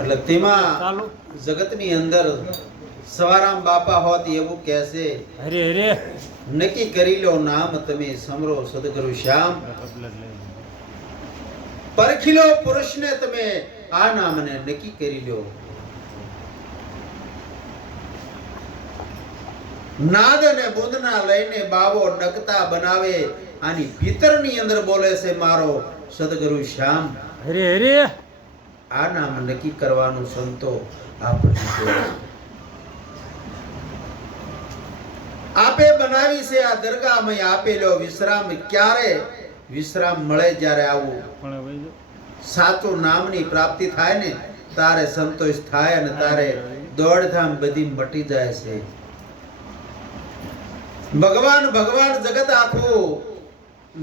એટલે તેમાં જગતની અંદર સવારામ બાપા હોત એવું કહેશે, હરે હરે નક્કી કરી લો નામ તમે સમરો સદગુરુ શ્યામ. પરખી લો પુરુષને તમે આ નામને નક્કી કરી લો. નાદ અને બુંદના લઈને બાવો નગતા બનાવે, આની ભીતરની અંદર બોલે છે મારો સદગુરુ શ્યામ. હરે હરે આ નામ નક્કી કરવાનું સંતો આપણે આપે બનાવી છે આ દરગાહમાં. આપેલો વિશ્રામ ક્યારે વિશ્રામ મળે જ્યારે આવું સાચું નામની પ્રાપ્તિ થાય ને તારે સંતોષ થાય અને તારે દોડધામ બધી મટી જાય છે. ભગવાન ભગવાન જગત આખું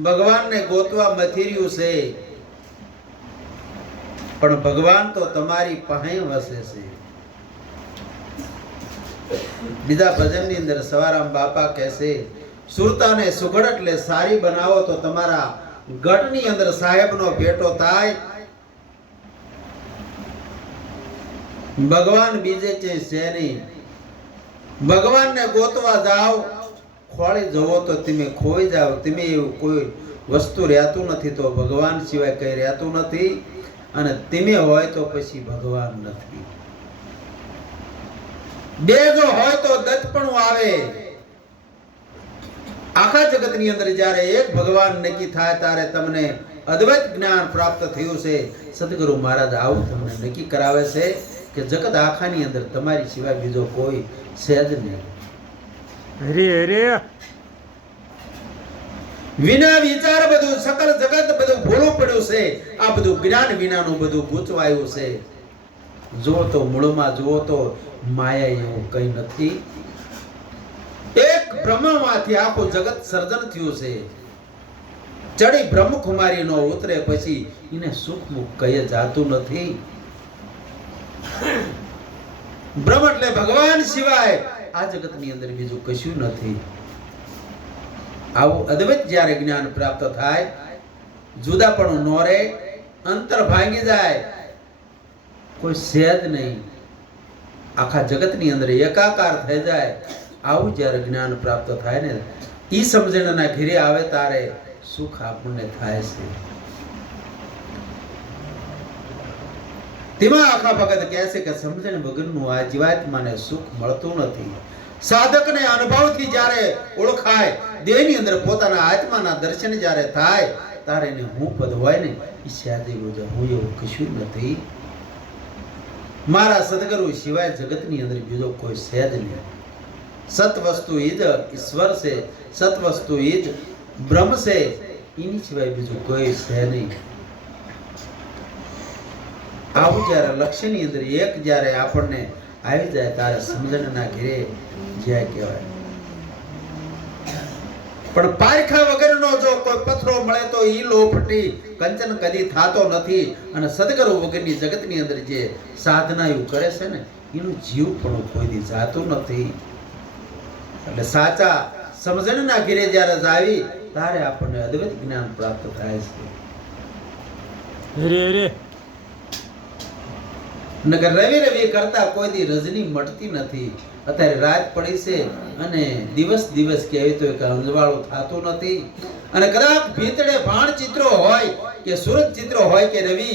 ભગવાનને ગોતવા મથી રહ્યું છે, પણ ભગવાન તો તમારી પાસે વસે છે. બીજા ભજનની અંદર સવારામ બાપા કહેશે, સુરતાને સુઘડ એટલે સારી બનાવો તો તમારા ગઢની અંદર સાહેબનો ભેટો થાય. ભગવાન બીજે છે નહીં. ભગવાનને ગોતવા જાઓ, ખોળી જવો તો તમે ખોઈ જાઓ. તમે એવું કોઈ વસ્તુ રહેતું નથી તો ભગવાન સિવાય કઈ રહેતું નથી, અને તમે હોય તો પછી ભગવાન નથી. બે જો હોય તો દત્તપણું આવે. આખા જગતની અંદર જ્યારે એક ભગવાન નક્કી થાય ત્યારે તમને અદ્વૈત જ્ઞાન પ્રાપ્ત થયું છે. સદગુરુ મહારાજ આવું તમને નક્કી કરાવે છે કે જગત આખાની અંદર તમારી સિવાય બીજો કોઈ છે જ નહીં. હરે હરે વિના વિચાર બધું સકલ જગત બધું ભૂલું પડ્યું છે. આ બધું જ્ઞાન વિનાનું બધું ગૂંચવાયું છે. જો તો મૂળમાં જુઓ તો માયા એવું કઈ નથી. એક બ્રહ્મમાંથી આખું જગત સર્જન થયું છે. ચડી બ્રહ્મકુમારી નો ઉતરે પછી એને સુખ મુખ કઈ જાતું નથી. બ્રહ્મ એટલે ભગવાન સિવાય આ જગતની અંદર બીજું કશું નથી. આવું અદ્વૈત જ્યારે જ્ઞાન પ્રાપ્ત થાય, જુદાપણું નો રહે, અંતર ભાંગી જાય, કોઈ સેજ નહીં, આખા જગતની અંદર એકાકાર થઈ જાય. આવું જ્યારે જ્ઞાન પ્રાપ્ત થાય ને ઈ સમજણના ઘેરે આવે તારે સુખ આપણને થાય છે. તેમાં આખા ભગત કહે છે કે સમજણ વગરનું આ જીવાત્માને સુખ મળતું નથી. સાધકને અનુભવથી જ્યારે ઓળખાય, દેહની અંદર પોતાના આત્માના દર્શન જ્યારે થાય ત્યારે એને હું પદ હોય ને ઈ સાદી રોજ હું એવું કશું નથી. મારા સદગુરુ સિવાય જગતની અંદર બીજો કોઈ છે જ નહીં. સત વસ્તુ ઈ જ ઈશ્વર છે, સત વસ્તુ ઈ જ બ્રહ્મ છે, એની સિવાય બીજું કોઈ છે નહીં. આવું જ્યારે લક્ષ્યની અંદર એક જ્યારે આપણને આવી જાય ત્યારે સમજણના ઘેરે જ્યાં કહેવાય. પણ પારખા વગરનો જો કોઈ પથરો મળે તો ઈ લોફટી કંચન કદી થાતો નથી. અને સદગુરુ વગરની જગતની અંદર જે સાધના એવું કરે છે ને એનું જીવ પણ કોઈ દી જાતું નથી. એટલે સાચા સમજણના ઘેરે જ્યારે જાવી ત્યારે આપણને અદ્વૈત જ્ઞાન પ્રાપ્ત થાય છે. હરે હરે નગર રવિ રવિ કરતા કોઈ દી રજની મટતી નથી. અત્યારે રાત પડી છે અને દિવસ દિવસ કહેવાય તો એક અંજવાળું થતું નથી. અને કદાચ ભીતડે ભાણ ચિત્રો હોય કે સુરત ચિત્રો હોય કે રવિ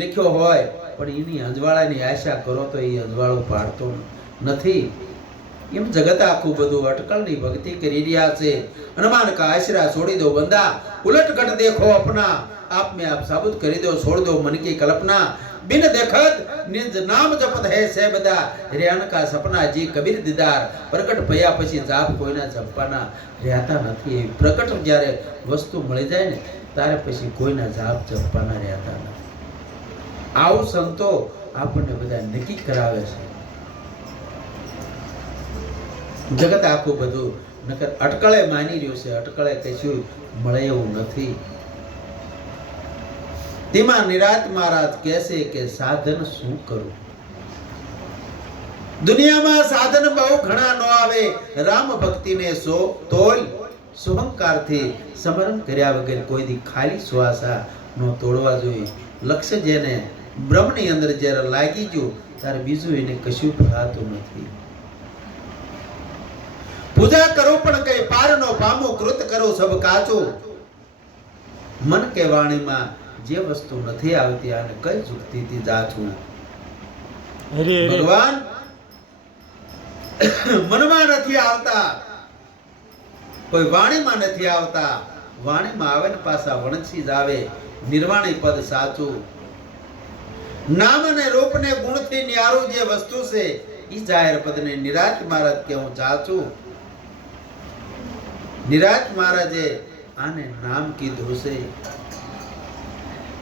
લખ્યો હોય, પણ એની અંજવાળાની આશા કરો તો એ અંજવાળું પાડતો નથી. એમ જગત આખું બધું અટકળની ભક્તિ કરી રહ્યા છે. હનુમાન કા આશરા છોડી દો બંદા, ઉલટ ઘટ દેખો અપના, आप में आप साबुत કરી દો છોડ દો મન की कल्पना, बिन देखत निज नाम जपत है से बदा, रेण का सपना जी कबीर दीदार, प्रकट ભયા પછી જાપ કોઈના જપવાના રહેતા નથી. એ પ્રકટ જ્યારે વસ્તુ મળી જાય ને ત્યારે પછી કોઈના જાપ જપવાના રહેતા નથી. આવું સંતો આપણને બધા નક્કી કરાવે છે. જગત આખું બધું નકર અટકળે માની રહ્યું છે. અટકળે કશું મળે એવું નથી. તેમાં નિરાત મહારાજ કહેશે કે સાધન શું કરું. દુનિયામાં સાધન બહુ ઘણા નો આવે, રામ ભક્તિને સો તોલ સુહંકારથી સમરણ કર્યા વગર કોઈ દી ખાલી શ્વાસા નો તોડવા જોઈએ. લક્ષ્ય જેને બ્રહ્મની અંદર જ્યારે લાગી ગયું ત્યારે બીજું એને કશું ફળાતું નથી. પૂજા કરો પણ કઈ પાર નો પામો, કૃત કરો સબ કાચું. મન કે વાણીમાં જે વસ્તુ નથી આવતી આને કઈ જુક્તિથી જાચું. હરે હરે ભગવાન મનમાં નથી આવતા, કોઈ વાણીમાં નથી આવતા. વાણીમાં આવે ને પાછા વણસી જ આવે નિર્વાણી પદ સાચું. નામ અને રૂપ ને ગુણથી ન્યારું જે વસ્તુ છે ઈ જાહેર પદને નિરાજ મહારાજ કે હું ચાચું. નિરાજ મહારાજે આને નામ કીધું છે,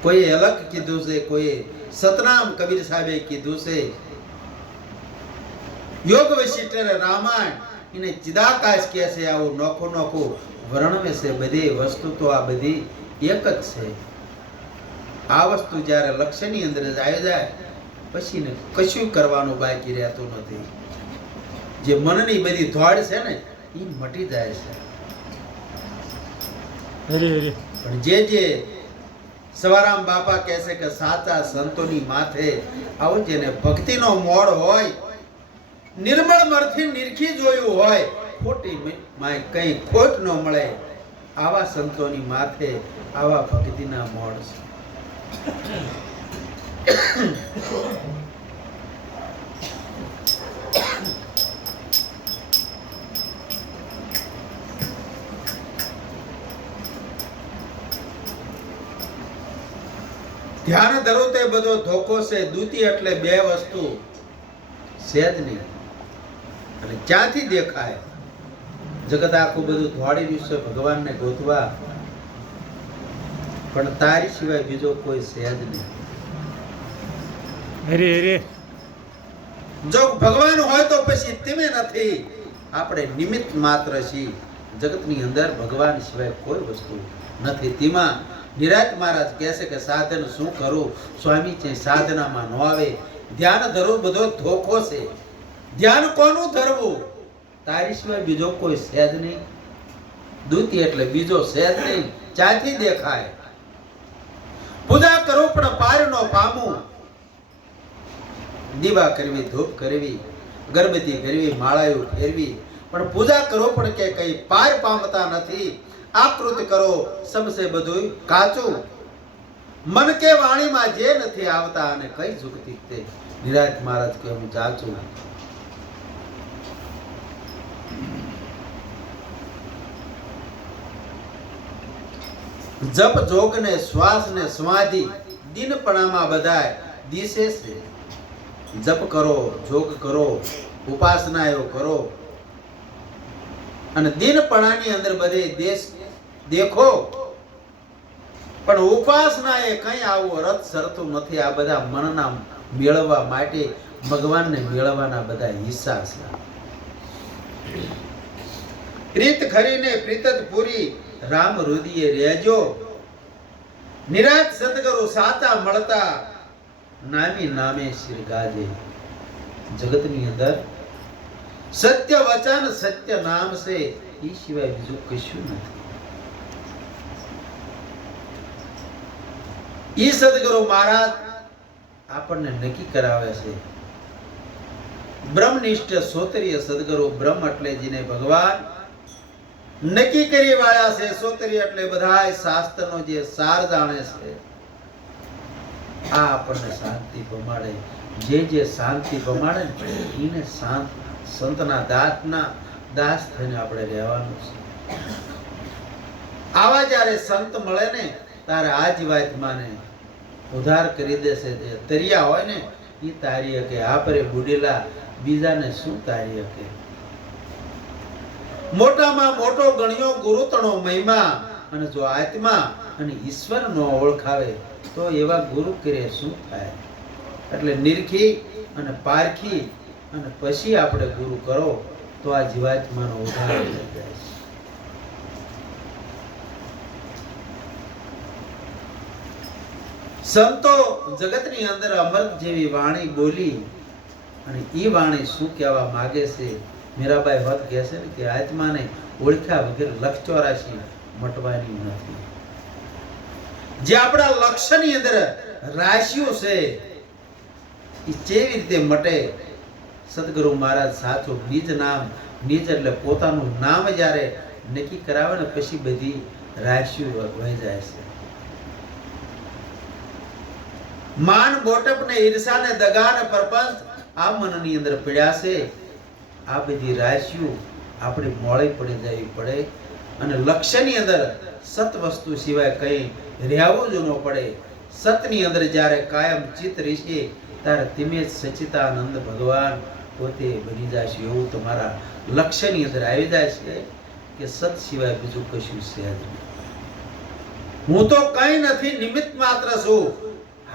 કોઈ અલગ કીધું છે, કોઈ સતનામ કબીર સાહેબે કીધું છે. યોગ વશિષ્ઠ રામાયણ એને ચિદાકાશ કહે છે. આવું નોખું નોખું વર્ણવે છે. બધી વસ્તુ તો આ બધી એક જ છે. આ વસ્તુ જ્યારે લક્ષ્યની અંદર જ આવી જાય પછી ને કશું કરવાનું બાકી રહેતું નથી. જે મનની બધી ધોડ છે ને એ મટી જાય છે. હરે હરે પણ જે સવારામ બાપા કહે છે કે સાચા સંતોની માથે આવો જેને ભક્તિનો મોડ હોય, નિર્મળ મરથી નિરખી જોયું હોય, ખોટી માં કઈ ખોટ ન મળે, આવા સંતોની માથે આવા ભક્તિના મોડ છે. ધ્યાન ધરો તે બધો ધોકો છે. દૂતી એટલે બે વસ્તુ સેજ નહીં. અને ક્યાંથી દેખાય? જગત આખું બધું દોડી રહ્યું છે ભગવાનને ગોતવા, પણ તારી સિવાય બીજો કોઈ સેજ નહીં. હરે હરે જો ભગવાન હોય તો પછી તમે નથી, આપણે નિમિત્ત માત્ર છીએ. જગતની અંદર ભગવાન સિવાય કોઈ વસ્તુ નથી. તેમાં નિરાજ મહારાજ કહે છે કે સાધન શું કરું? સ્વામી છે સાધનામાં ન આવે. ધ્યાન ધરવું બધો ધોખો છે. ધ્યાન કોનું ધરવું? તારી સિવાય બીજો કોઈ સેજ નહીં. દૂતી એટલે બીજો સેજ નહીં. ક્યાંથી દેખાય? પૂજા કરો પણ પાર નો પામું. દીવા કરવી, ધૂપ કરવી, અગરબત્તી કરવી, માળાયું ફેરવી, પણ પૂજા કરો પણ કે કઈ પાર પામતા નથી. આકૃત કરો સબસે બધું કાચું. મન કે વાણીમાં જે નથી આવતા અને કઈ જુગતી તે નિરાજ મહારાજ કે હું જાચું. જપ જોગ ને શ્વાસ ને સમાધિ દિનપણામાં બધાય દિશે છે. જપ કરો, જોગ કરો, ઉપાસનાઓ કરો અને દિનપણાની અંદર બધે દેશ દેખો, પણ ઉપાસના એ કઈ આવું રથ સરતું નથી. આ બધા મનના મેળવવા માટે, ભગવાનને મેળવવાના બધા હિસ્સા છે. પ્રીત ખરીને પ્રીતત પૂરી રામ હૃદયે રહેજો. નિરાજ સદગુરુ સાચા મળતા નામી નામે શિર ગાજે. જગતની અંદર સત્ય વચન સત્ય નામ છે, એ સિવાય બીજું કશું નથી. ઈ સદગુરુ મહારાજ આપણને નક્કી કરાવે છે. બ્રહ્મનિષ્ઠ સોતરીય સદગુરુ, બ્રહ્મ એટલે જેને ભગવાન નક્કી કરી વાળ્યા છે. સોતરીય એટલે બધાય શાસ્ત્રનો જે સાર જાણે છે. આ આપણને શાંતિ પમાડે. જે શાંતિ પમાડે ને એને શાંત સંતના દાસ થઈને આપણે રહેવાનું છે. આવા જ્યારે સંત મળે ને તારે આ જીવાત્માને ઉધાર કરી દેશે. જે તરિયા હોય ને એ તારી હકે. આપરે બુડેલા બીજાને શું તારી હકે? મોટામાં મોટો ગણ્યો ગુરુતણો મહિમા. અને જો આત્મા અને ઈશ્વર નો ઓળખાવે તો એવા ગુરુ કરે શું થાય? એટલે નિરખી અને પારખી અને પછી આપણે ગુરુ કરો તો આ જીવાત્માનો ઉદ્ધાર થઈ જાય છે. સંતો જગતની અંદર અમૃત જેવી વાણી બોલી અને ઈ વાણી શું કહેવા માંગે છે? મીરાબાઈ હોત કહે છે ને કે આત્માને ઓળખ્યા વગર લક્ષ 84 મટવાની નથી. જે આપણા લક્ષ્યની અંદર રાશિઓ છે એ કેવી રીતે મટે? સદગુરુ મહારાજ સાચું નિજ નામ, નિજ એટલે પોતાનું નામ જ્યારે નક્કી કરાવે ને પછી બધી રાશિઓ વહી જાય છે. માન મોટપ ને ઈર્ષા ને દગા ને પરપંચ આ મનની અંદર પીડ્યા છે. આ બધી રાશિઓ આપણી મોળી પડી જવી પડે અને લક્ષ્યની અંદર સત વસ્તુ સિવાય કઈ રહેવું જ ન પડે. સતની અંદર જ્યારે કાયમ ચિત્ત રહેશે ત્યારે ધીમે સચિતાનંદ ભગવાન પોતે બની જશે. એવું તમારા લક્ષ્યની અંદર આવી જાય છે કે સત સિવાય બીજું કશું છે જ નહીં. હું તો કઈ નથી, નિમિત્ત માત્ર છું.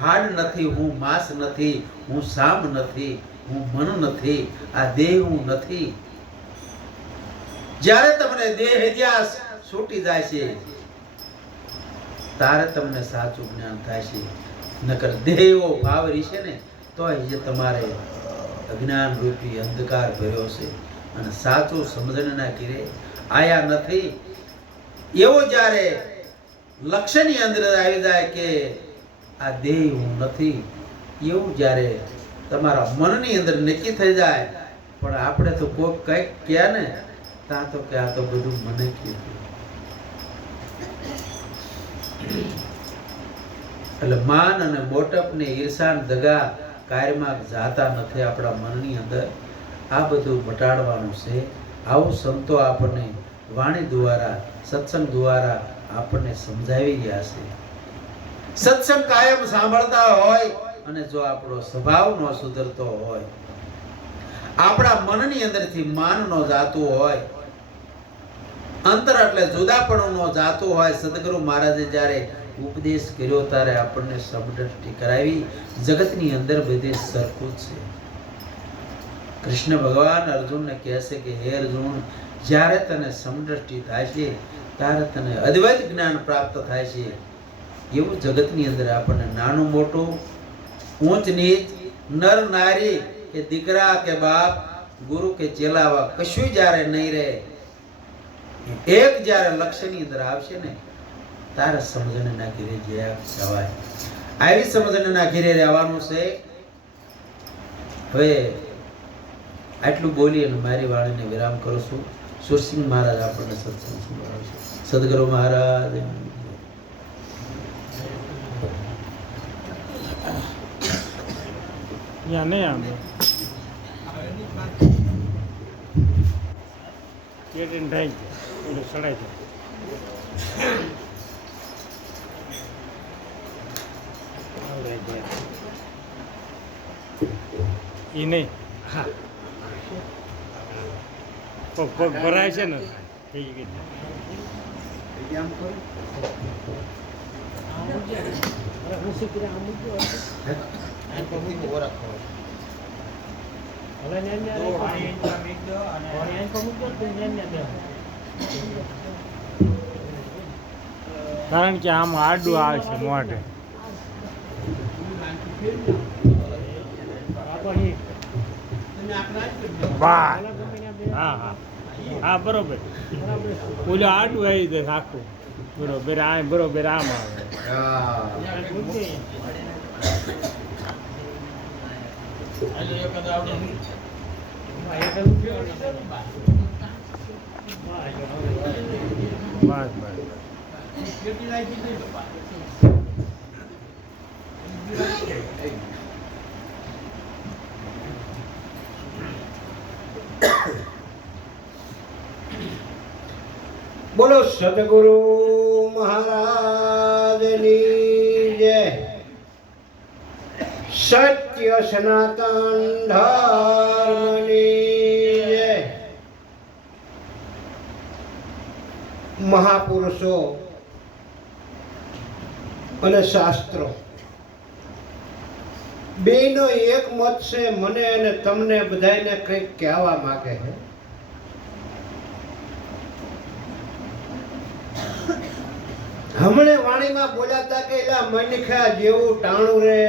હાડ નથી, હું માંસ નથી, હું સામ નથી, હું મન નથી, આ દેહ હું નથી. જ્યારે તમને દેહ ધ્યાસ છૂટી જાય છે ત્યારે તમને સાચું જ્ઞાન થાય છે. નકર દેહ એવો ભાવ રહેશે ને તો જે તમારે અજ્ઞાન રૂપી અંધકાર ભર્યો છે અને સાચું સમજણના ઘેરે આયા નથી. એવો જ્યારે લક્ષ્યની અંદર આવી જાય કે આ દેહ હું નથી, એવું જ્યારે તમારા મનની અંદર નક્કી થઈ જાય. પણ આપણે તો કોક કંઈક કહે ને ત્યાં તો કે આ તો બધું મને કીધું. એટલે માન અને મોટપ ને ઈર્ષા ને દગા કાયમાં જાતા નથી આપણા મનની અંદર. આ બધું મટાડવાનું છે. આવું સંતો આપણને વાણી દ્વારા, સત્સંગ દ્વારા આપણને સમજાવી રહ્યા છે. સત્સંગ કાયમ સાંભળતા હોય અને જો આપણો સ્વભાવ નો સુધરતો હોય, આપણા મનની અંદરથી માન નો જાતું હોય, અંતર એટલે જુદાપણું નો જાતું હોય. સદગુરુ મહારાજે જ્યારે ઉપદેશ કર્યો ત્યારે આપણને સમદ્રષ્ટિ કરાવી. જગતની અંદર બધે સરખું છે. કૃષ્ણ ભગવાન અર્જુનને કહે છે કે હે અર્જુન, જ્યારે તને સમદ્રષ્ટિ થાય છે ત્યારે તને અદ્વૈત જ્ઞાન પ્રાપ્ત થાય છે. એવું જગતની અંદર આપણને નાનું મોટું, ઊંચ નીચ, નર નારી કે દીકરા કે બાપ, ગુરુ કે ચેલાવા કશું જ્યારે નહીં રહે. એક જ્યારે લક્ષ્યની અંદર આવશે ને તારે સમજણના ઘેરે જવાય. આવી સમજણના ઘેરે રહેવાનું છે. હવે આટલું બોલી અને મારી વાણીને વિરામ કરું છું. સુરસિંહ મહારાજ આપણને સત્સંગ સંભળાવશે. સદગુરુ મહારાજ ત્યાં નહીં આમ પેટીને થઈ ગયું સડાઈ જાય. એ નહીં, હા પગ પગ ભરાય છે ને થઈ ગઈ. કારણ કે આમ આડું આવે છે મોઢે. હા હા હા બરોબર. ઓલું આડું આવી જાય આખું બરોબર. આ બરોબર આમ આવે. બસ બસ. બોલો સદગુરુ મહારાજની જય. સત્ય સનાતન ધર્મની જય. મહાપુરુષો અને શાસ્ત્રો બેનો એક મત છે. મને અને તમને બધાને કંઈક કહેવા માંગે છે. હમણે વાણીમાં બોલ્યા હતા કે એલા મનખા જેવું ટાણું રે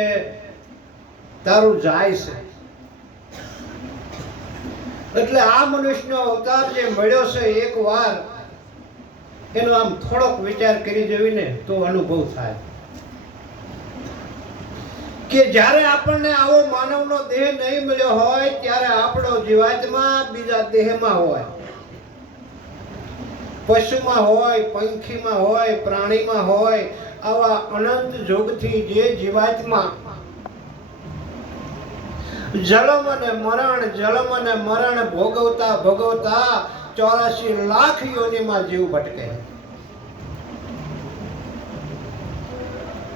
તારું જાય છે. એટલે આ મનુષ્યનો અવતાર જે મળ્યો છે એક વાર એનો આમ થોડોક વિચાર કરી જોઈને તો અનુભવ થાય. કે જ્યારે આપણને આવો માનવનો દેહ નહીં મળ્યો હોય ત્યારે આપણો જીવાત્મા બીજા દેહમાં હોય, પશુમાં હોય, પંખીમાં હોય, પ્રાણીમાં હોય. આવા અનંત યુગથી જે જીવાત્મા જન્મ અને મરણ ભોગવતા 84 લાખ યોનિમાં જીવ ભટકે.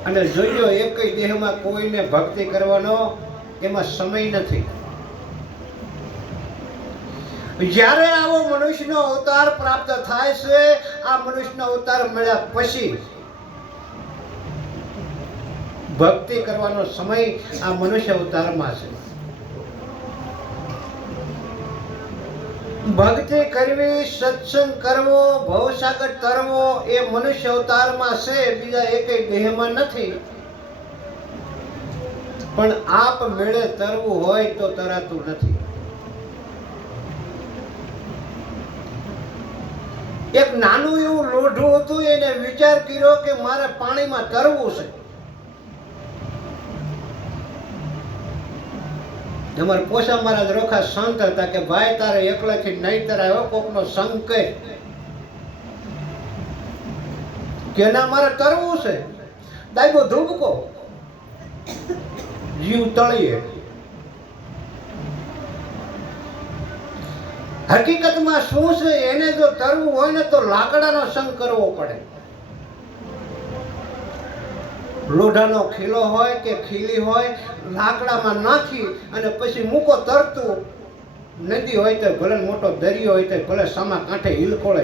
અને જોજો એકય દેહમાં કોઈને ભક્તિ કરવાનો એમાં સમય નથી. જ્યારે આવો મનુષ્યનો અવતાર પ્રાપ્ત થાય છે, આ મનુષ્યનો અવતાર મળ્યા પછી ભક્તિ કરવાનો સમય આ મનુષ્ય અવતારમાં છે. ભક્તિ કરવી, સત્સંગ કરવો, ભવસાગર તરવો એ મનુષ્ય અવતારમાં છે, બીજા એકેય દેહમાં નથી. પણ આપ મેળે તરવું હોય તો તરાતું નથી. એક નાનું એવું લોઢું હતું, એને વિચાર કર્યો કે મારે પાણીમાં તરવું છે. અમારા પોસા મહારાજ રોખા સંત હતા કે ભાઈ તારે એકલાથી નહીં તરાય, કોકનો સંગ કર કે ના મારે તરવું છે. દાયબો ધૂબકો, જીવ તળીએ. હકીકતમાં શું છે, એને જો તરવું હોય ને તો લાકડાનો સંગ કરવો પડે. લોઢાનો ખીલો હોય કે ખીલી હોય, લાકડામાં નાખી અને પછી મૂકો તરતું. નદી હોય તો ભલે મોટો દરિયો હોય તો ભલે સામા કાંઠે હિલકોળે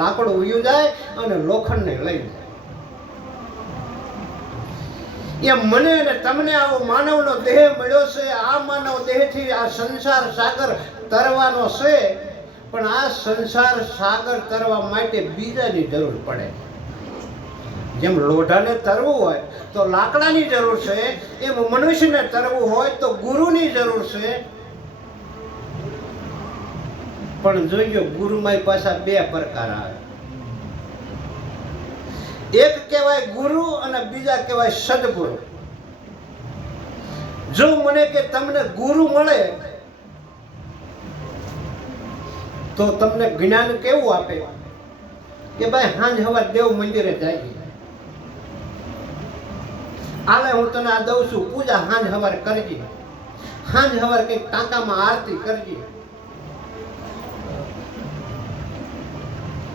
લાકડું ઉયું જાય અને લોખંડને લઈ જાય. એમ મને અને તમને આવો માનવનો દેહ મળ્યો છે. આ માનવ દેહથી આ સંસાર સાગર તરવાનો છે, પણ આ સંસાર સાગર તરવા માટે બીજાની જરૂર પડે. જેમ લોઢાને તરવું હોય તો લાકડાની જરૂર છે, એમ મનુષ્યને તરવું હોય તો ગુરુની જરૂર છે. પણ જોઈજો ગુરુમાં પાછા બે પ્રકાર આવે. એક કહેવાય ગુરુ અને બીજા કહેવાય સદગુરુ. જો મને કે તમને ગુરુ મળે તો તમને જ્ઞાન કેવું આપે કે ભાઈ હાંજ હવાર દેવ મંદિરે જાય, આલે હું તને આ દઉં છું, પૂજા હાંજ હવાર કરજે, હાંજ હવાર કઈક ટાંકામાં આરતી કરજે.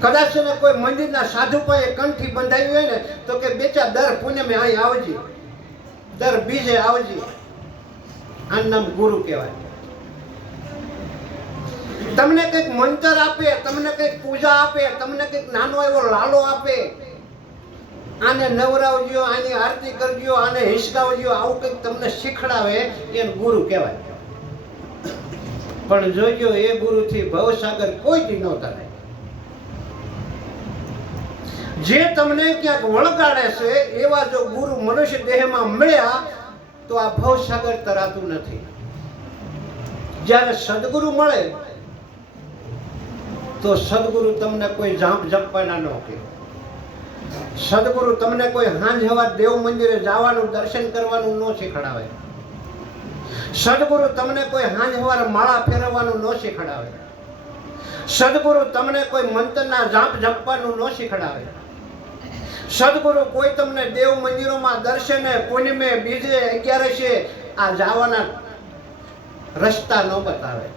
કદાચ ને કોઈ મંદિરના સાધુ પાસે કંઠી બંધાવી હોય ને તો કે બેચા દર પૂનમે અહીં આવજે, દર બીજે આવજે. આનું નામ ગુરુ કહેવાય. તમને કઈક મંત્ર આપે, તમને કઈક પૂજા આપે, તમને કઈક નાનો એવો લાલો આપે, આને નવરાવજો, આની આરતી કરજો, આને હિસકાવજો, આવું કંઈક તમને શીખડાવે, એને ગુરુ કહેવાય. પણ જોજો એ ગુરુથી ભવસાગર કોઈ દી ન તરાય. જે તમને ક્યાંક વળગાડે છે એવા જો ગુરુ મનુષ્ય દેહમાં મળ્યા તો આ ભવસાગર તરાતું નથી. જ્યારે સદગુરુ મળે તો સદગુરુ તમને કોઈ જાંપ જપવાના ન કહે. સદગુરુ તમને કોઈ હાંજ હવાર દેવ મંદિરે જવાનું, દર્શન કરવાનું ન શીખડાવે. સદગુરુ તમને કોઈ હાંજ હવાર માળા ફેરવવાનું ન શીખડાવે. સદગુરુ તમને કોઈ મંત્રના જાપ જપવાનું ન શીખડાવે. સદગુરુ કોઈ તમને દેવ મંદિરોમાં દર્શને, પૂનમે, બીજે, 11 આ જવાના રસ્તા ન બતાવે.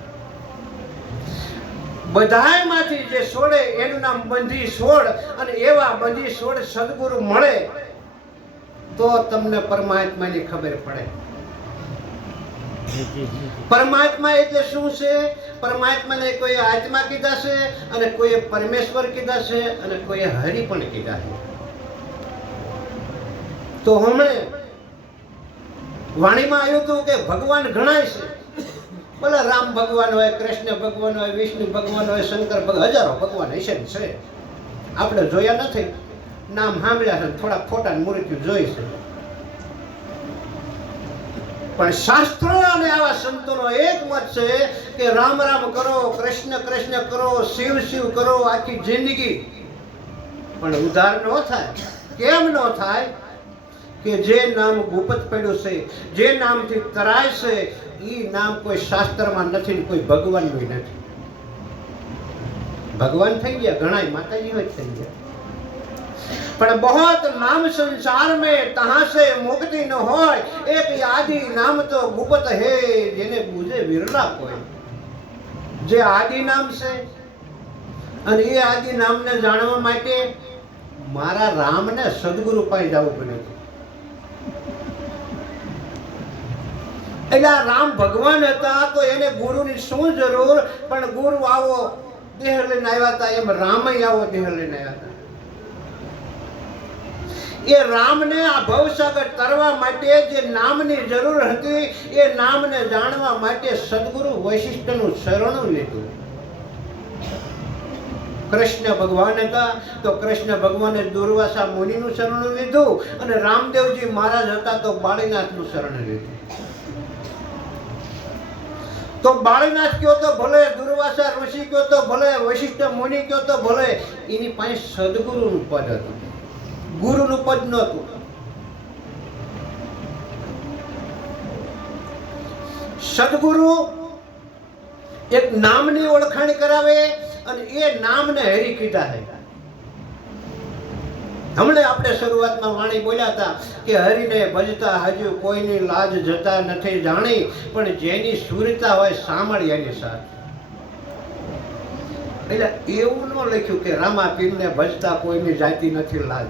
બધાયમાંથી જે છોડે એનું નામ બંધી છોડ. અને એવા બંધી છોડ સદગુરુ મળે તો તમને પરમાત્માની ખબર પડે. પરમાત્મા એટલે શું છે? પરમાત્માને કોઈ આત્મા કીધા છે, અને કોઈએ પરમેશ્વર કીધા છે, અને કોઈએ હરિ પણ કીધા છે. તો હમણે વાણીમાં આવ્યું હતું કે ભગવાન ઘણાય છે. ભલે રામ ભગવાન હોય, કૃષ્ણ ભગવાન હોય, વિષ્ણુ ભગવાન હોય, શંકર ભગવાન, હજારો ભગવાન હશે છે. આપણે જોયા નથી, નામ સાંભળ્યા છે, થોડા ફોટા મૂર્તિઓ જોઈ છે. પણ શાસ્ત્રો અને આવા સંતોનો એક મત છે કે રામ રામ કરો, કૃષ્ણ કૃષ્ણ કરો, શિવ શિવ કરો આખી જિંદગી, પણ ઉદ્ધાર ન થાય. કેમ ન થાય? કે જે નામ ગુપ્ત પડ્યું છે, જે નામથી તરાય છે, એ નામ કોઈ શાસ્ત્રમાં નથી ને કોઈ ભગવાનનું નથી. ભગવાન થઈ ગયા ઘણા માતાજી હોય થઈ ગયા, પણ बहुत नाम संसार में तहां से मुक्ति न होय, एक आदि नाम तो गुप्त है जेने बूझे विरला कोई. જે આદિ નામ છે અને એ આદિ નામને જાણવા માટે મારા રામને સદગુરુ પાસે જવું પડે છે. એટલે આ રામ ભગવાન હતા તો એને ગુરુની શું જરૂર, પણ ગુરુ આવો દેહ લઈને આવ્યા હતા, એમ રામય આવો દેહ લઈને આવ્યા હતા. એ રામને આ ભવસાગર તરવા માટે જે નામની જરૂર હતી, એ નામને જાણવા માટે સદગુરુ વશિષ્ઠનું શરણું લીધું. કૃષ્ણ ભગવાન હતા તો કૃષ્ણ ભગવાને દુર્વાસા મુનિનું શરણું લીધું, અને રામદેવજી મહારાજ હતા તો બાળીનાથનું શરણ લીધું. તો બાળીનાથ કયો તો ભલે, દુર્વાસા ઋષિ કયો તો ભલે, વશિષ્ઠ મુનિ કયો તો ભલે, એની પાસે સદગુરુનું પદ હતું, ગુરુનું પદ નહોતું. સદગુરુ એક નામની ઓળખાણ કરાવે અને એ નામને હરી કીધા છે. હમણાં આપણે શરૂઆતમાં વાણી બોલ્યા હતા કે હરિને ભજતા હજુ કોઈની લાજ જતા નથી જાણી, પણ જેની સુરતા હોય સાંભળી એની સાથે. એટલે એવું ન લખ્યું કે રામાપીરને ભજતા કોઈની જાતિ નથી લાજ.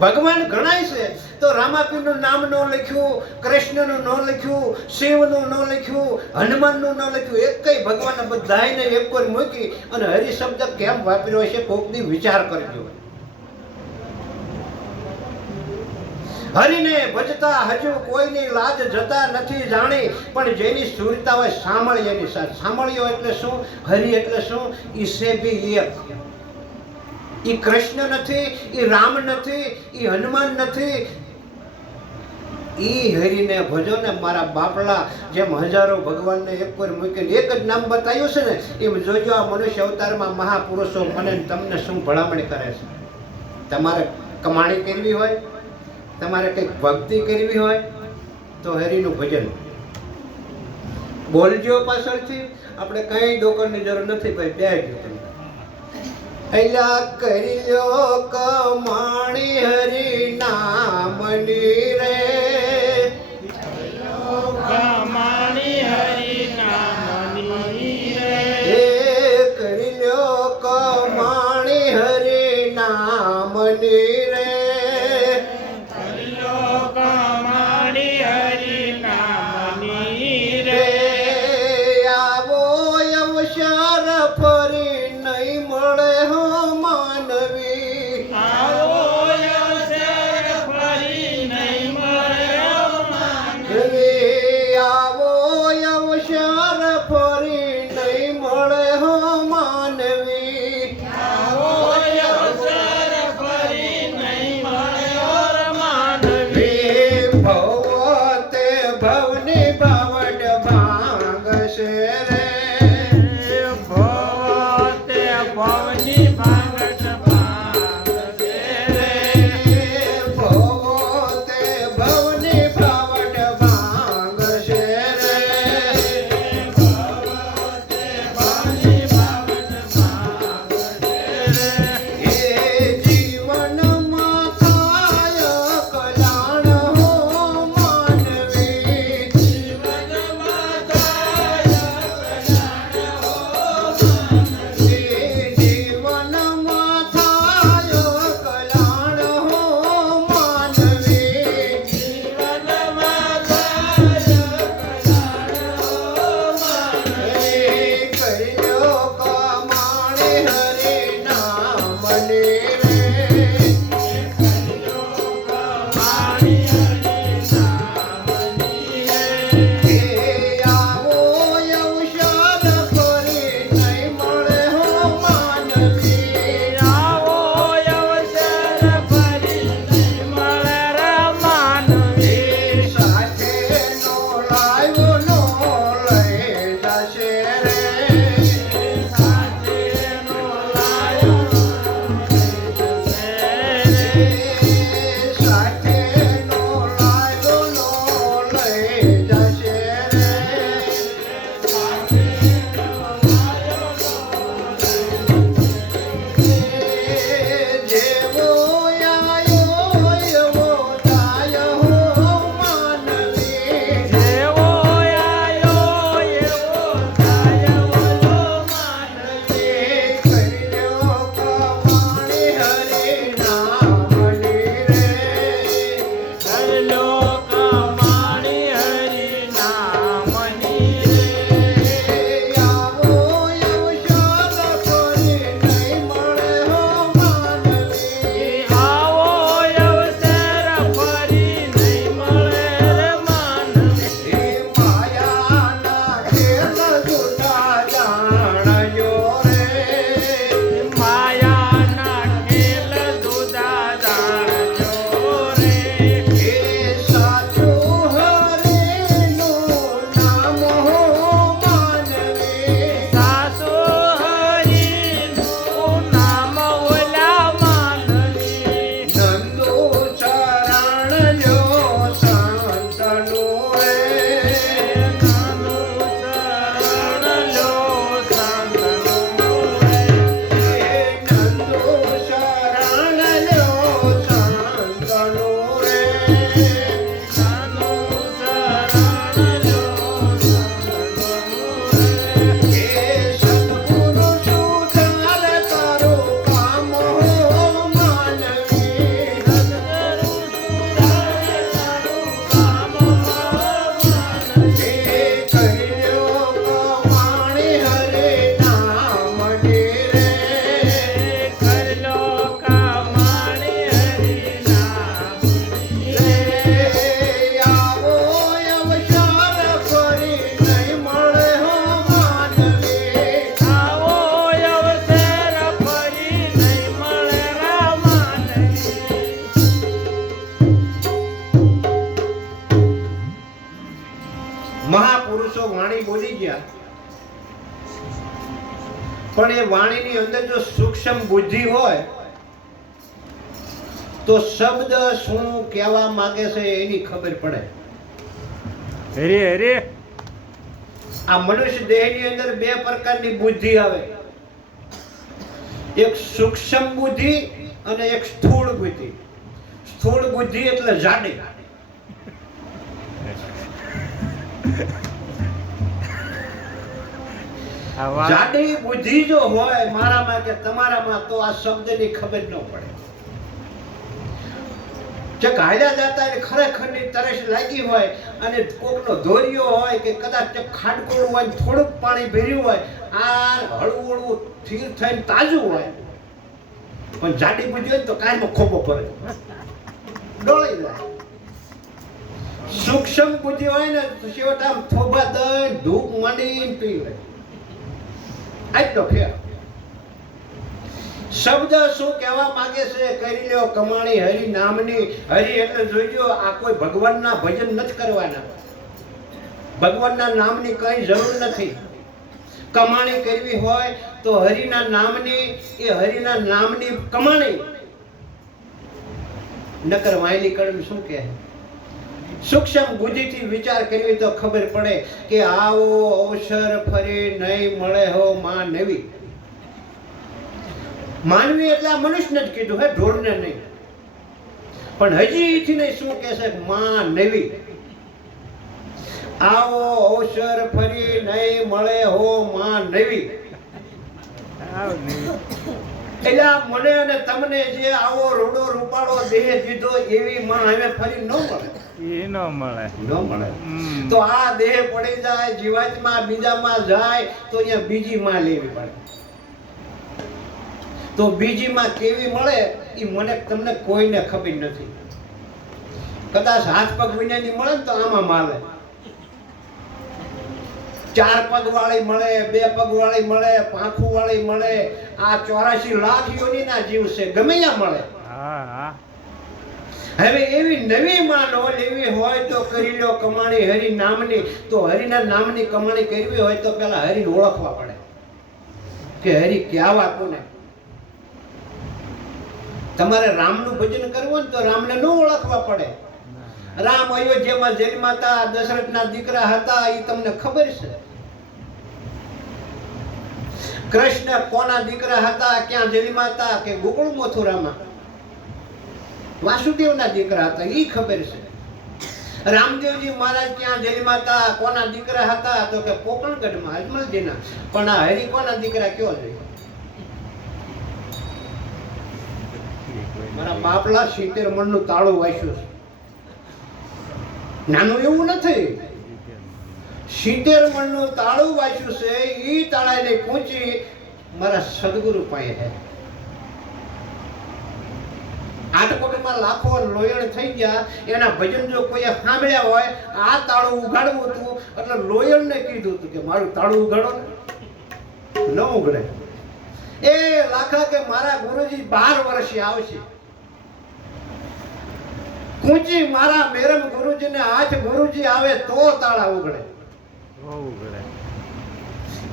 ભગવાન ગણાય છે તો રામાપીરનું નામ ન લખ્યું, કૃષ્ણનું ન લખ્યું, શિવનું ન લખ્યું, હનુમાનનું ન લખ્યું, એક કઈ ભગવાનને બધાને એક પર મૂકી અને હરિ શબ્દ કેમ વાપર્યો છે કોકની વિચાર કરજો. હરિને ભજતા હજુ કોઈની લાજ જતા નથી જાણી, પણ જેની સુરતા હોય સાંભળી એની સાથે. સાંભળ્યો એટલે શું? હરિ એટલે શું? ઈ સે ભી એક. ઈ કૃષ્ણ નથી, ઈ રામ નથી, ઈ હનુમાન નથી, ઈ હરિને ભજો ને મારા બાપલા. જેમ હજારો ભગવાનને એક પર મૂકીને એક જ નામ બતાવ્યું છે ને, એમ જોજો આ મનુષ્ય અવતારમાં મહાપુરુષો મને તમને શું ભલામણ કરે છે. તમારે કમાણી કરવી હોય, તમારે કંઈક ભક્તિ કરવી હોય તો હરિનું ભજન બોલજો. પાછળથી આપણે કઈ ડોકરની જરૂર નથી ભાઈ, બેસજો તમે. અલા કર્યો કમાણી હરિ નામની રે, કમાણી હરિ નામની રે, કરી લ્યો કમાણી હરિ નામની રે, કમાણી હરિ નામની રે. આવો અવસર ફરી નહીં મળે હો માનવી, આવો અવસર ફરી નહીં મળે માનવી, આવો અવસર ફરી નહીં મળે હો માનવી, આવો અવસર ફરી નહીં મળે માનવી. ભવતે ભવની ભવડ ભાંગશે રે, ભવતે ભવની ભાગટ ભાગશે રે, ભવતે ભવની ભવડ ભાંગશે રે, ભવતે ભવની ભાગટ ભાગશે રે. એ જીવનમાં થાય કલ્યાણ હો માનવી, મહાપુરુષો વાણી બોલી ગયા, પણ એ વાણીની અંદર જો સૂક્ષ્મ બુદ્ધિ હોય તો શબ્દ શું કહેવા માંગે છે એની ખબર પડે. હરે હરે આ મનુષ્ય દેહની અંદર બે પ્રકારની બુદ્ધિ આવે, એક સૂક્ષ્મ બુદ્ધિ અને એક સ્થૂળ બુદ્ધિ. સ્થૂળ બુદ્ધિ એટલે જાડી. જાડી બુદ્ધિ જો હોય મારામાં કે તમારામાં તો આ શબ્દની ખબર ન પડે. જે હાલ્યા જતા એને ખરેખરની તરસ લાગી હોય અને કોકનો ધોરિયો હોય કે કદાચ ખાડકોળું હોય થોડુંક પાણી ભર્યું હોય, આ હળવું હળવું સ્થિર થઈને તાજું હોય, પણ જાડી બુદ્ધિ હોય તો કાયમાં ખોબો પડે, ડોળી જાય. સૂક્ષ્મ બુદ્ધિ હોય ને તો છેવટે આમ થોબા દઈને ધૂપ માંડીને પી લે. આટલો ફેર. શબ્દ શું કહેવા માંગે છે? કરી લ્યો કમાણી હરિ નામની. હરિ એટલે જોઈજો, આ કોઈ ભગવાનના ભજન નથી કરવાના, ભગવાનના નામની કઈ જરૂર નથી. કમાણી કરવી હોય તો હરિના નામની, એ હરિના નામની કમાણી. નકર વાયલી કડમ શું કહે? સૂક્ષ્મ બુદ્ધિથી વિચાર કરવી તો ખબર પડે કે આવો અવસર ફરી નહીં મળે હો માં નવી. માનવી એટલે આ મનુષ્યને જ કીધું, હે ઢોરને નહીં. પણ હજી થી નહીં શું કહે છે? માં નવી. આવો અવસર ફરી નહીં મળે હો માં નવી. એટલે મને અને તમને જે આવો રૂડો રૂપાળો દેહ દીધો એવી માં હવે ફરી ન મળે. એ ન મળે, ન મળે. તો આ દેહ પડી જાય, જીવાતમાં બીજામાં જાય તો અહીંયા બીજી માં લેવી પડે. તો બીજી માં કેવી મળે એ મને તમને કોઈને ખબર નથી. કદાચ હાથ પગ વિનાની મળે ને તો આમાં માલે. 4 પગ વાળી મળે, 2 પગ વાળી મળે, પાંખું વાળી મળે. આ 84 લાખ યોનીના જીવ છે, ગમે ત્યાં મળે. હવે એવી નવી માં નો લેવી હોય તો કરી લો કમાણી હરિ નામની. તો હરિના નામની કમાણી કરવી હોય તો પેલા હરિને ઓળખવા પડે કે હરિ ક્યાવા કોને. તમારે રામનું ભજન કરવું ને તો રામને ન ઓળખવા પડે. રામ અયોધ્યામાં જન્મ્યા હતા, દશરથના દીકરા હતા, એ તમને ખબર છે. કૃષ્ણ કોના દીકરા હતા, ક્યાં જન્મ્યા હતા, કે ગોકુળ મથુરામાં વાસુદેવના દીકરા હતા, એ ખબર છે. રામદેવજી મહારાજ ક્યાં જન્મ્યા હતા, કોના દીકરા હતા, તો કે પોકણગઢમાં અજમલજીના. પણ આ હરિ કોના દીકરા કયો છે? મારા બાપલા 70 મણનું તાળું વાંચ્યું છે. નાનું એવું નથી, 70 મણનું તાળું વાંચ્યું છે. એ તાળાને પહોંચી મારા સદગુરુ પાસે છે. આટકોટમાં લાખો લોયણ થઈ ગયા. એના ભજન જો કોઈ સાંભળ્યા હોય, આ તાળું ઉગાડવું હતું એટલે લોયણને કીધું હતું કે મારું તાળું ઉગાડો ને, ન ઉગડે. એ લાખા કે મારા ગુરુજી 12 વર્ષે આવશે. કુંજી મારા મેરમ ગુરુજીને હાથ ગુરુજી આવે તો તાળા ઉગડે.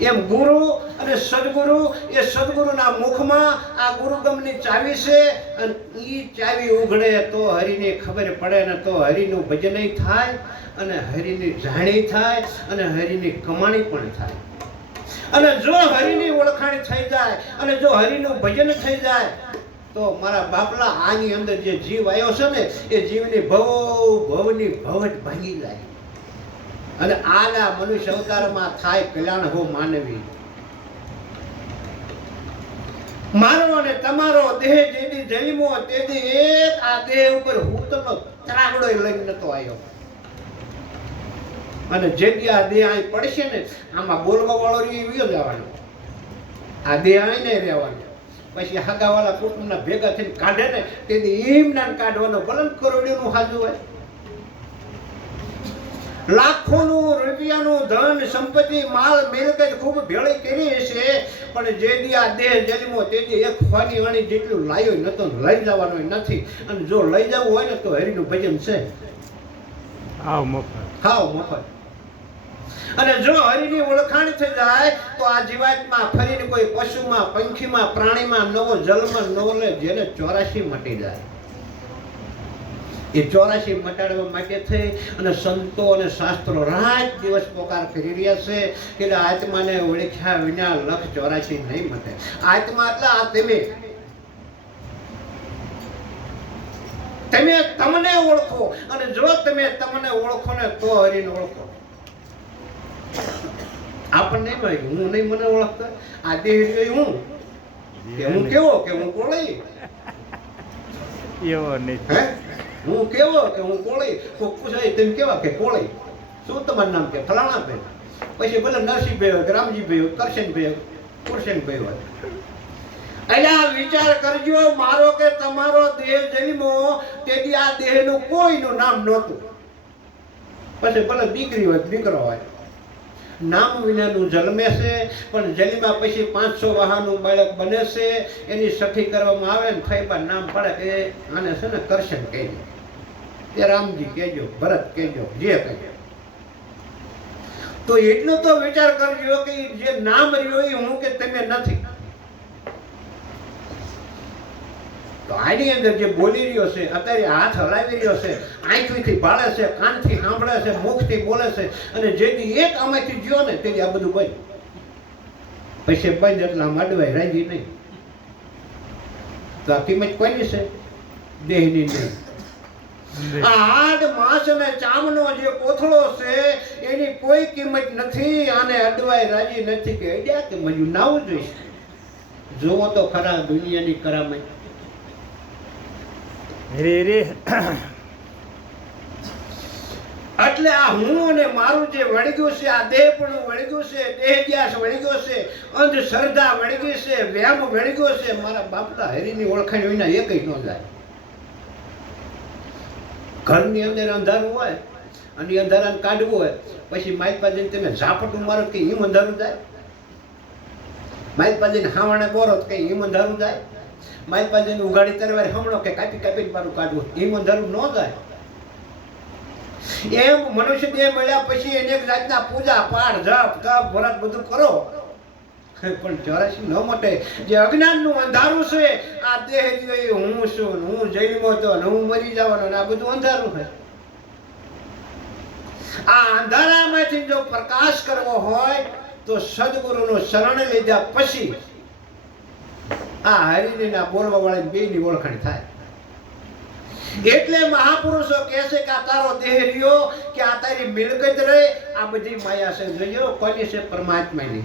એમ ગુરુ અને સદગુરુ, એ સદગુરુના મુખમાં આ ગુરુગમની ચાવી છે, અને ઈ ચાવી ઉઘડે તો હરિને ખબર પડે ને તો હરિનું ભજન થાય, અને હરિની જાણી થાય, અને હરિની કમાણી પણ થાય. અને જો હરિની ઓળખાણ થઈ જાય અને જો હરિનું ભજન થઈ જાય તો મારા બાપલા આની અંદર જે જીવ આવ્યો છે ને, એ જીવની ભવની ભવટ ભાંગી જાય. અને આના મનુષ્ય અવતારમાં થાય કલ્યાણ હો માનવી. મારો અને તમારો દેહ જેથી જન્મો તેથી એક આ દેહ ઉપર હુતનો ત્રાગડો લઈને નતો આવ્યો. અને જગ્યા દેહ અહીં પડશે ને, આમાં બોલવા વાળો રહ્યો જવાનો, આ દેહ અહીં નહીં રહેવાનો. પછી હાગાવાળા કુટુંબના ભેગા થઈને કાઢે ને તેથી એમના કાઢવાનો, ભલે કરોડોનું હાજુ હોય, લાખોનું રૂપિયાનું ધન સંપત્તિ માલ મિલકત ખૂબ ભેળી કરી હશે, પણ જે દી આ દેહ જન્મો તેથી એક ફાની વાણી જેટલું લાયો નતો, લઈ જવાનો નથી. અને જો લઈ જવું હોય ને તો હરિનું ભજન છે, હાવ મફત. હાવ મફત. અને જો હરિની ઓળખાણ થઈ જાય તો આ જીવાતમાં ફરીને કોઈ પશુમાં, પંખીમાં, પ્રાણીમાં નવો જન્મ ન લે, જેને 84 મટી જાય. એ 84 મટાડવા માટે થઈ અને સંતો અને શાસ્ત્રો રાત દિવસ પોકાર કરી રહ્યા છે કે આત્માને ઓળખ્યા વિના 184 નહીં મટે. આત્મા એટલે આ તમે તમને ઓળખો, અને જો તમે તમને ઓળખો ને તો હરિને ઓળખો. આપણને એમ હોય હું નહીં મને ઓળખતા, આ દેહ હું કે હું કેવો કે હું કોળી, એવો નહીં. હે હું કેવો કે હું કોળી. કોક પૂછે તેમ કેવા કે કોળી, શું તમારું નામ કે ફલાણા ભાઈ, પછી ભલે નરસિંહભાઈ હોય કે રામજીભાઈ હોય, કરશનભાઈ હોય, કુરશનભાઈ હોય. એટલે આ વિચાર કરજો, મારો કે તમારો દેહ જન્મો તેથી આ દેહનું કોઈનું નામ નહોતું. પછી ભલે દીકરી હોય દીકરો હોય, નામ વિનાનું જન્મે છે, પણ જન્મ્યા પછી 500 વાહાનું બાળક બને છે. એની સઠી કરવામાં આવે ને ફૈબા નામ પડે કે આને છે ને કરશન કહેજો, તે રામજી કહેજો, ભરત કહેજો, જે કહેજો. તો એટલો તો વિચાર કરજો કે જે નામ રહ્યો એ હું કે તમે નથી. તો આની અંદર જે બોલી રહ્યો છે, અત્યારે હાથ હલાવી રહ્યો છે, આંખથી ભાળે છે, કાનથી સાંભળે છે, મુખથી બોલે છે, અને જેથી એક આમાંથી જ્યો ને તેથી આ બધું બંધ. પછી બંધ એટલે આમ અડવાય રાજી નહીં. તો આ કિંમત કોઈની છે? દેહની નહીં. આ હાડ માંસ અને ચામનો જે કોથળો છે એની કોઈ કિંમત નથી. આને અડવાય રાજી નથી કે અડ્યા કે મજું નાવું જોઈશે. જોવો તો ખરા દુનિયાની કરામત. રે રે એટલે આ હું અને મારું જે વળગ્યું છે, આ દેહ પણ વળગ્યું છે, દેહદ્યાસ વળગ્યો છે, અંધશ્રદ્ધા વળગી છે, વ્યામ વળગ્યો છે. મારા બાપના હરિની ઓળખાણ વિના એકય ન જાય. ઘરની અંદર અંધારું હોય અને અંધારાને કાઢવું હોય, પછી માઇક પાસે તમે ઝાપટું મારો કે એમ અંધારું જાય. માઇક પાસે હાવણે બોરો કે એમ અંધારું જાય. માઇક પાસે ઉઘાડી તરવારી હમણો કે કાપી કાપીને મારું કાઢવું, એમ અંધારું ન જાય. એમ મનુષ્ય દેહ મળ્યા પછી એને એક જાતના પૂજા પાઠ જપ તપ વ્રત બધું કરો, પણ 84 ન મટે. જે અજ્ઞાનનું અંધારું છે, આ દેહ જોઈએ હું છું, હું જન્મો તો હું મરી જવાનો, આ બધું અંધારું છે. આ અંધારામાંથી જો પ્રકાશ કરવો હોય તો સદગુરુનું શરણ લીધા પછી આ હરિના બોલવા વાળી બેની ઓળખાણ થાય. એટલે મહાપુરુષો કહે છે કે આ તારો દેહ રહ્યો કે આ તારી મિલકત રહે, આ બધી માયા છે. જોજો કોની છે? પરમાત્માની.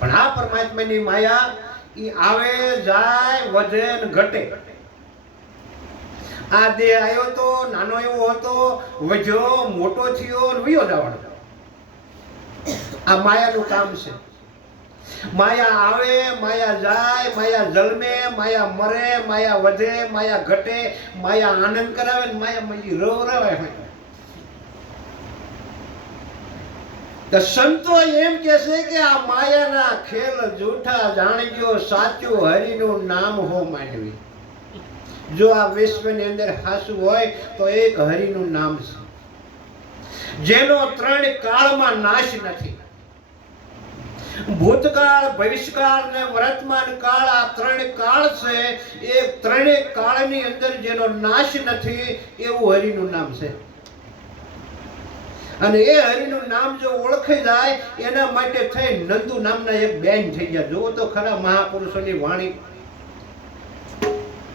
પણ આ પરમાત્માની માયા ઈ આવે જાય, વધે ને ઘટે. આ દેહ આવ્યો તો નાનો એવો હતો, વધ્યો, મોટો થયો ને વયો જવાનો. આ માયાનું કામ છે. માયા આવે, માયા જાય, માયા જન્મે, માયા મરે, માયા વધે, માયા ઘટે, માયા આનંદ કરાવે ને માયા મળી રવરાવે. તો સંતો એમ કહે છે કે આ માયાના ખેલ જૂઠા, જાણજો સાચું હરિનું નામ હો માંડવી. જો આ વિશ્વની અંદર હાસું હોય તો એક હરિનું નામ છે, જેનો 3 કાળમાં નાશ નથી. ભૂતકાળ, ભવિષ્યકાળ ને વર્તમાન કાળ, આ 3 કાળ છે. એ 3 કાળની અંદર જેનો નાશ નથી એવું હરિનું નામ છે. અને એ હરિનું નામ જો ઓળખાઈ જાય એના માટે થઈ નંદુ નામના એક બેન થઈ ગયા. જુઓ તો ખરા મહાપુરુષોની વાણી.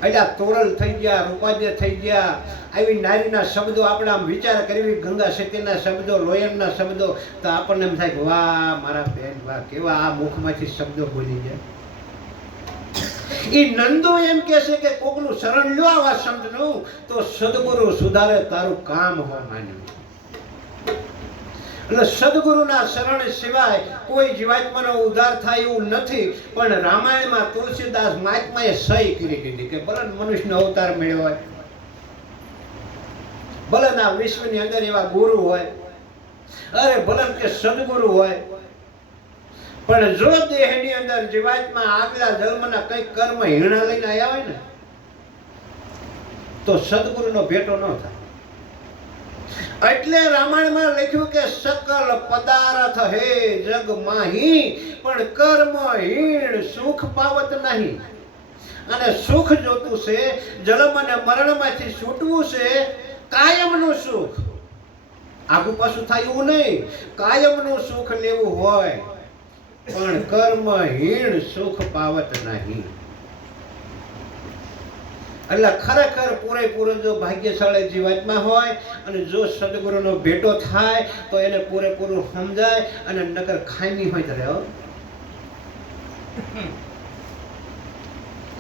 એટલે તોરલ થઈ ગયા, રૂપાદ્ય થઈ ગયા. આવી નારીના શબ્દો આપણે આમ વિચાર કરવી, ગંગા સતીના શબ્દો, લોયનના શબ્દો, તો આપણને એમ થાય કે વાહ મારા બેન, વાહ કેવા આ મુખમાંથી શબ્દો બોલી ગયા. એ નંદો એમ કહે છે કે કોકનું શરણ લ્યો આવા સંતનું તો સદગુરુ સુધારે તારું કામ હો માન્યું. એટલે સદગુરુના શરણ સિવાય કોઈ જીવાત્માનો ઉદ્ધાર થાય એવું નથી. પણ રામાયણમાં તુલસીદાસ મહાત્માએ સહી કરી દીધી કે ભલે મનુષ્યનો અવતાર મળ્યો હોય, ભલે ના વિશ્વની અંદર એવા ગુરુ હોય, અરે ભલે કે સદગુરુ હોય, પણ જો દેહની અંદર જીવાત્મા આગલા જન્મના કઈ કર્મ હીણા લઈને આવ્યા હોય ને તો સદગુરુનો ભેટો ન થાય. એટલે રામાયણમાં લખ્યું કે સકલ પદાર્થ હે જગ માહી પણ કર્મહીણ સુખ પાવત નહીં. અને સુખ જોતું છે, જન્મ અને મરણમાંથી છૂટવું છે, કાયમનું સુખ. આગુ પાછું થાય એવું નહીં. કાયમનું સુખ લેવું હોય પણ કર્મહીણ સુખ પાવત નહીં. એટલે ખરેખર પૂરેપૂરો જો ભાગ્યશાળી જીવાત્મા હોય અને જો સદગુરુનો ભેટો થાય તો એને પૂરેપૂરું સમજાય. અને નકર ખામી હોય ત્યારે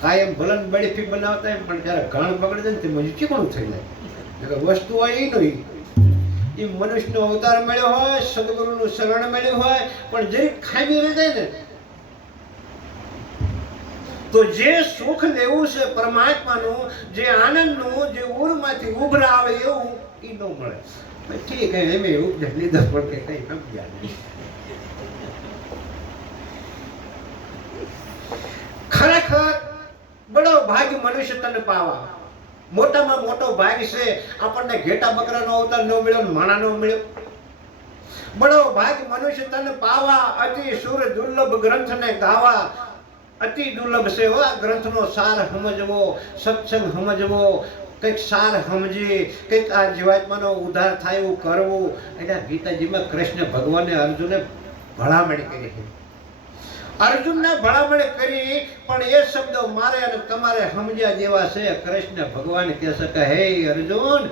કાયમ ભલન બળીથી બનાવતા હોય પણ જ્યારે ઘણ બગડે છે ને તે મજુ ચીકણું થઈ જાય. વસ્તુ હોય એ નહીં. એ મનુષ્યનો અવતાર મળ્યો હોય, સદગુરુનું શરણ મળ્યું હોય, પણ જરીક ખામી રહી જાય ને તો જે સુખ લેવું છે પરમાત્માનું, જે આનંદનું, જે ઉરમાંથી ઉભરા આવે એવું એ ન મળે. ઠીક હે, એમ ઉપદેશ લીધો પણ કે કઈ સમજ્યા નહીં. ખરેખર બડો ભાગ મનુષ્ય તને પાવા. મોટામાં મોટો ભાગ છે આપણને ઘેટા બકરાનો અવતાર ન મળ્યો ને માણાનો મળ્યો. બડો ભાગ મનુષ્ય તને પાવા, અતિ સુર દુર્લભ ગ્રંથને ગાવા. અતિ દુર્લભ છે હો આ ગ્રંથનો સાર સમજવો, સત્સંગ સમજવો, કંઈક સાર સમજી કંઈક આ જીવાત્માનો ઉદ્ધાર થાય એવું કરવું. એટલે ગીતાજીમાં કૃષ્ણ ભગવાને અર્જુને ભલામણ કરી છે. અર્જુનને ભલામણ કરી પણ એ શબ્દો મારે અને તમારે સમજ્યા જેવા છે. કૃષ્ણ ભગવાન કહે છે કે હે અર્જુન,